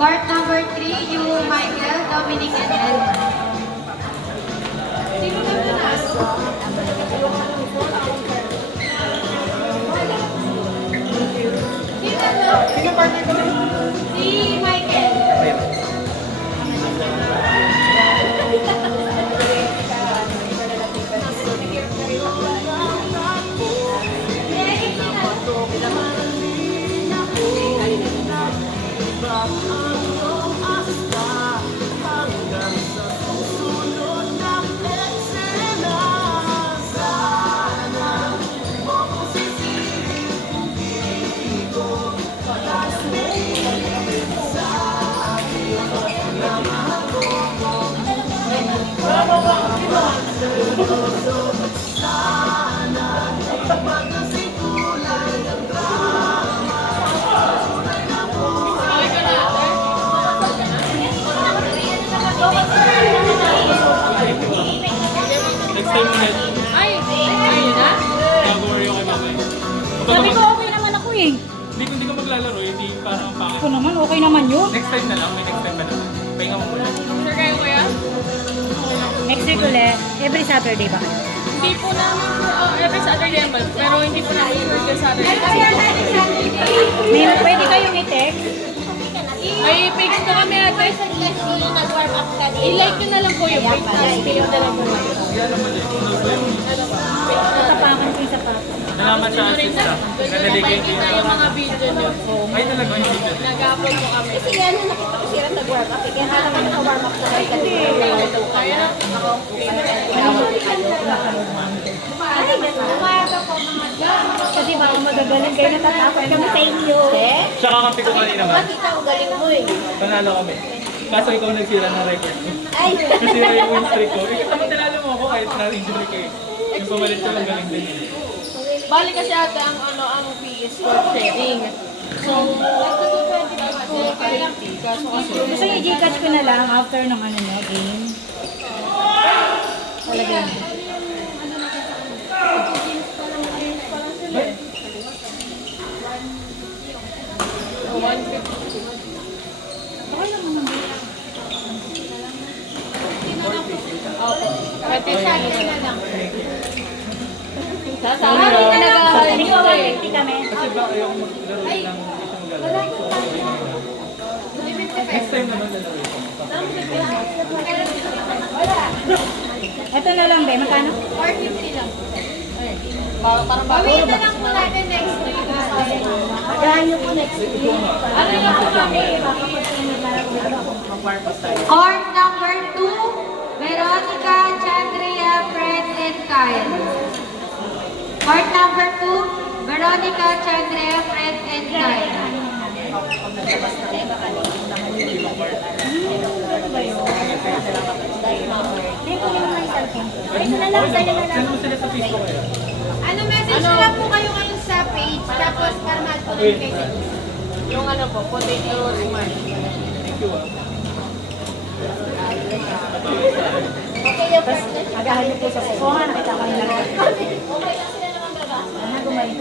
Court number 3, you, Michael, Dominic, and Elmer. Sino na nanalo? Sige, partner ko din. Si Michael. Next time ulit. Ayun na? Mag-worry ako kay mamay. Sabi ko okay naman ako eh. Hindi ko maglalaro, hindi parang pangit. Ako naman, okay naman yun. Next time na lang, may next time pa naman. Pahinga mo muna. Sure kayo kuya? Next week ulit, every Saturday ba kayo? Hindi po namin every Saturday naman, pero hindi po namin sure yung Saturday. May pwede kayong i-text? May page na kami ate. I-like nyo na lang po yung page na spill na lang po kayo. Tapakan ko yung sapatos. Nalaman sa assist na. Nadali ko yung Nakikita yung mga video nyo po. Ay talaga yung video. Nag-upload po kami. Kasi nga nung nakita ko sila nag-warm up, kaya alam ko naka-warm up na kayo kasi Kaya na. ay, umaga po mga dyan. Kasi baka magagaling kayo, natatakot kami sa inyo. Siya kakampi ko kanina nga. Makita ko galing mo eh. Panalo kami. Kaso ikaw nagsira ng record ko. Ay, Nasira yung win streak ko. Ikaw naman tinalo mo ako kahit na-injury ko eh. Yung pumalit ko lang galing din. Bali kasi ate ang PS for sharing. So, kaso kasi Gusto niyo i-gcash ko na lang after ng ano no, game. Talaga yun. Sasama ko na nag-aaral Hindi nyo ko eh. 150 kami. Kasi ba ayoko maglaro ng isang maglaro. Next time naman lalaro ko. Ito na lang, be. Magkano? 450 lang. Parang bago. Bawiin na lang po natin next week. Agahan nyo po next week. Ano na po kami? Court number 2, Veronica, Chandria, Fred, and Kyle. Court number 2, Veronica, Chandria, Fred, and Kyle. Hindi ko naman may cellphone. Ay, na lang, sa'yo na lang. Send mo sila sa Facebook kayo. Ano, message na lang po kayo ngayon sa page, tapos para mahal po namin kayo sa Yung ano po, potato rosemary. Thank you ah. Agahan niyo po sa phone. Oo nga, nakita ko yung lahat.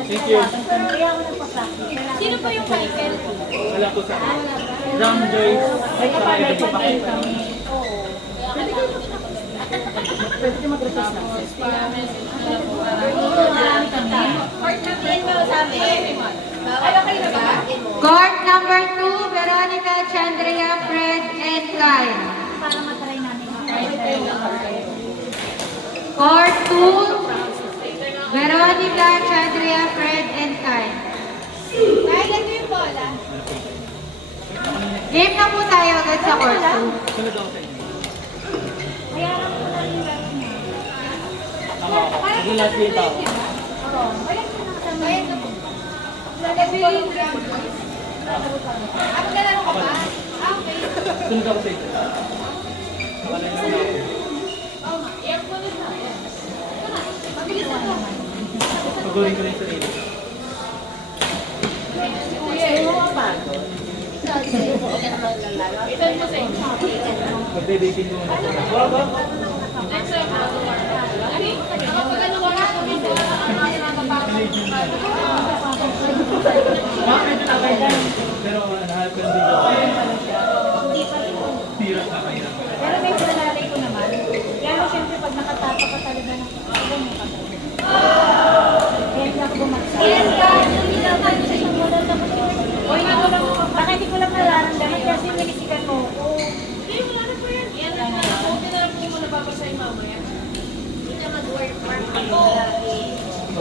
Thank you. Kaya ako nagpa-practice. Sino po yung Michael? Wala po sa Ram Joyce. May Saka kapatid ito pa pa. kayo kami. Pwede kayo mag-request ng Court number 2, Veronica, Chandria, Fred, and Kyle. para matry namin. Court 2, Veronica, Chandria, Fred, and Kyle. Kyle, ito yung bola. Game na po tayo agad sa court 2. Sunod ako sa inyo. Bayaran ko na rin lang. Tama ako. Mag-last game pa ako. Bayad na po. Lalagay yung ground. Ako nalaro ko ba? Ah, okay. Sunod ako sa inyo. Nakalay na ako. Oo nga. I-upload na. Tama. Mabilis na to. Pagurin ko na yung sarili. Itan mo sa inyo. Magde-dating mo na. Next time, kapag ano ko na, dito, Bakit na kayo? Pero nahalap ko hindi ako. Hirap na kayo. Pero may salalay ko naman. Kaya siyempre pag nakatapa ka talaga ng kakaroon mo kasi. Kaya hindi ako bumagsak. Yes, guys! Hindi na tayo sa isang model na Uy, baka hindi ko lang nararamdaman kasi minisikan mo. Hindi, wala na po yan. Yan na lang. Okay na lang po yung nababasahin mamaya. Hindi ka mag-work mark. Oo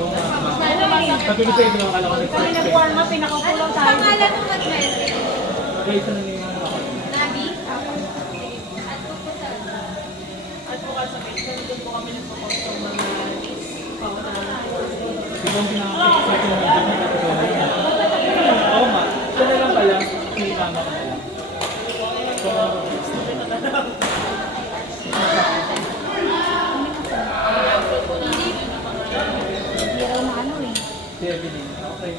nga. Ano ba sa Sabi ko sa inyo, akala ko Kami nag-first nag-warm up, pinakakulang Ano tayo. pangalan ng mag-message? Guys, ano na yung ako? Nabi? at po sa Facebook, doon po kami nagpo-post ng mga paunahan. Di ba pinaka-fix na ito ng dito? Oo nga. Ito na lang pala. Pinitama ko na lang. So, Hindi raw na ano eh. si Evelyn. Okay.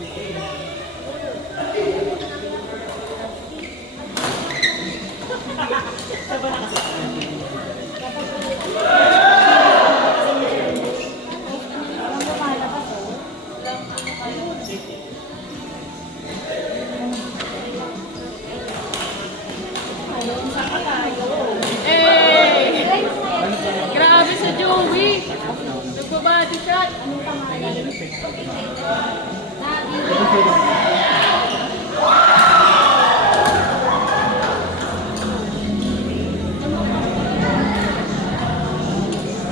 Ang lumalabas oh. Eh! Grabe sa Joey! Nagbabody shot!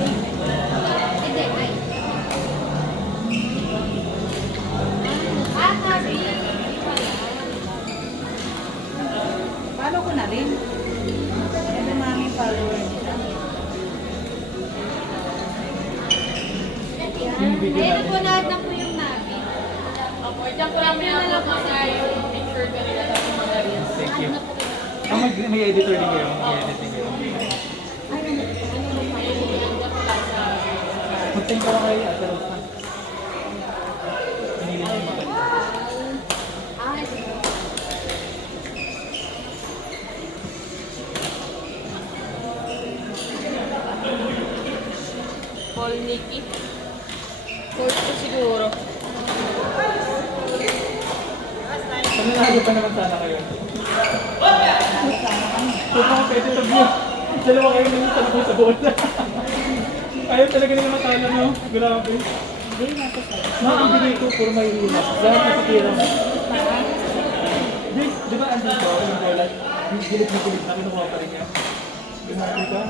Hindi, ay. Ah, Nabi. Follow ko na rin. Ito mami follower nila. Ayan po lahat na po yung Nabi. Opo, dyan po namin na lang sa yung picture ka nila ng mga reels. Thank you. Ah, may editor din kayo. May editing kayo. Punting ko lang kayo. Ate Rosa. Pinili niyo yung maganda. Paul Nicky. Court ko siguro. Pananalo pa naman sana kayo. So, mga pwede sa view. Dalawa kayo naman sa labas sa bola. Ayaw talaga nila matalo, no? Grabe. Ang bigay ko, puro may hila. Lahat na sikira mo. Di ba andito yung bola? Gilid na gilid na, kinukuha pa rin niya. Grabe ka.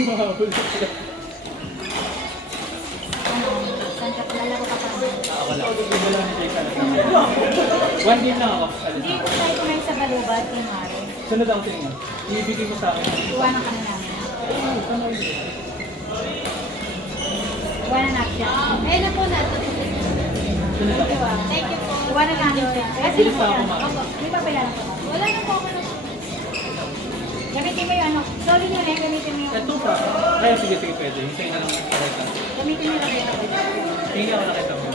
Mahabol sila. Saan ka palala ko kapag? Ako lang. Wala ni Jake talaga. One game lang ako. Alis Hindi na. ko tayo kumain sa Balubat, Team Mare. Sunod ako sa inyo. Ibigay mo sa akin. Iwanan ka na namin. Iwanan na siya. Ayan na po natin. Sunod ako. Thank you po. Iwanan namin siya. Kasi Bilis pa ako, ma'am. Hindi pa bayaran ko. Wala na po ako na. Gamitin mo yung ano. Sorry nyo eh, gamitin mo yung... Ito pa. Kaya sige, sige, pwede. Hintayin na lang pakita. Gamitin nyo na kayo na kayo. Hindi ako nakita mo.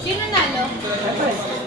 Sino nalo?